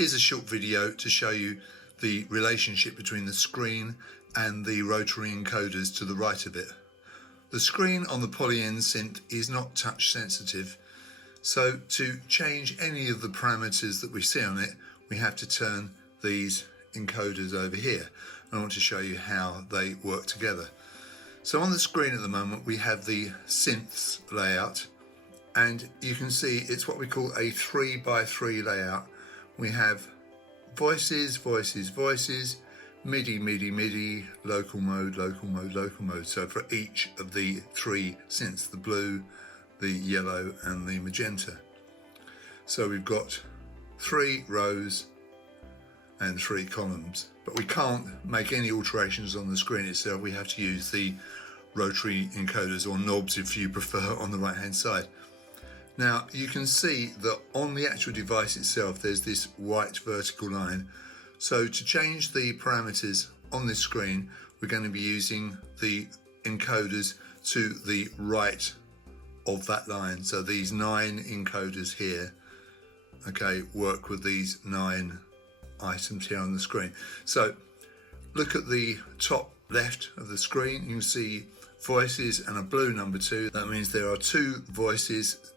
Here's a short video to show you the relationship between the screen and the rotary encoders to the right of it. The screen on the Polyend Synth is not touch sensitive, so to change any of the parameters that we see on it, we have to turn these encoders over here. And I want to show you how they work together. So on the screen at the moment we have the synths layout, and you can see it's what we call a 3x3 layout. We have voices, voices, voices, MIDI, MIDI, MIDI, local mode, local mode, local mode. So for each of the three synths, the blue, the yellow and the magenta. So we've got 3 rows and 3 columns, but we can't make any alterations on the screen itself. We have to use the rotary encoders, or knobs if you prefer, on the right hand side. Now you can see that on the actual device itself there's this white vertical line. So to change the parameters on this screen, we're going to be using the encoders to the right of that line. So these 9 encoders here, okay, work with these 9 items here on the screen. So look at the top left of the screen, you can see voices and a blue number 2. That means there are 2 voices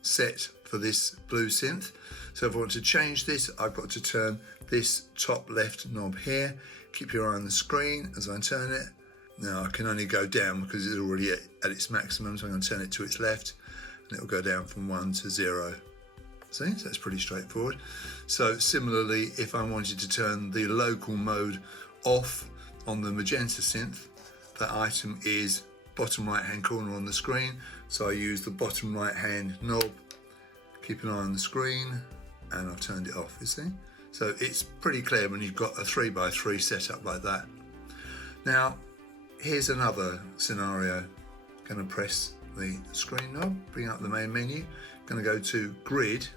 set for this blue synth. So if I want to change this, I've got to turn this top left knob here. Keep your eye on the screen as I turn it. Now I can only go down because it's already at its maximum, so I'm going to turn it to its left and it will go down from 1 to 0. See, so that's pretty straightforward. So similarly, if I wanted to turn the local mode off on the magenta synth, that item is bottom right hand corner on the screen, so I use the bottom right hand knob, keep an eye on the screen, and I've turned it off, you see. So it's pretty clear when you've got a 3x3 setup like that. Now here's another scenario. Going to press the screen knob, bring up the main menu, going to go to grid,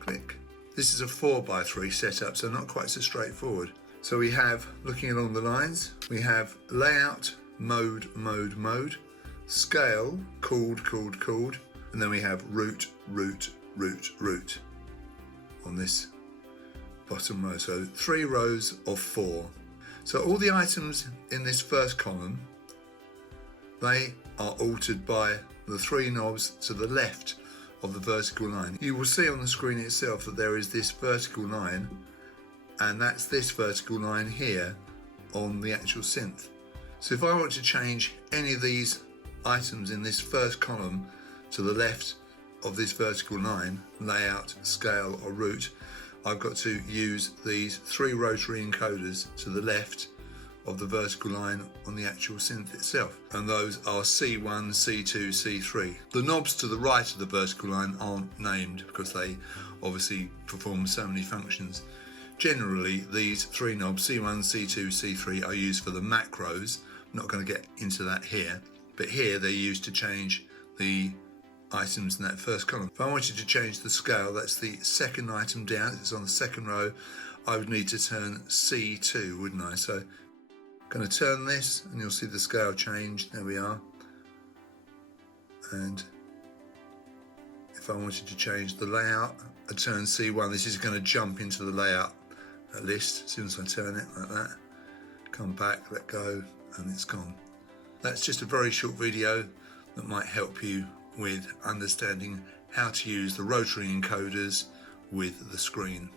click. This is a 4x3 setup, so not quite so straightforward. So we have, looking along the lines, we have layout, mode, mode, mode, scale, chord, chord, chord, and then we have root, root, root, root on this bottom row. So 3 rows of 4. So all the items in this first column, they are altered by the 3 knobs to the left of the vertical line. You will see on the screen itself that there is this vertical line, and that's this vertical line here on the actual synth. So if I want to change any of these items in this first column to the left of this vertical line, layout, scale or root, I've got to use these 3 rotary encoders to the left of the vertical line on the actual synth itself, and those are C1, C2, C3. The knobs to the right of the vertical line aren't named because they obviously perform so many functions. Generally these 3 knobs, C1, C2, C3, are used for the macros. I'm not going to get into that here, but here they're used to change the items in that first column. If I wanted to change the scale, that's the second item down, it's on the second row, I would need to turn C2, wouldn't I? So I'm going to turn this and you'll see the scale change. There we are. And if I wanted to change the layout, I turn C1. This is going to jump into the layout list as soon as I turn it like that. Come back, let go, and it's gone. That's just a very short video that might help you with understanding how to use the rotary encoders with the screen.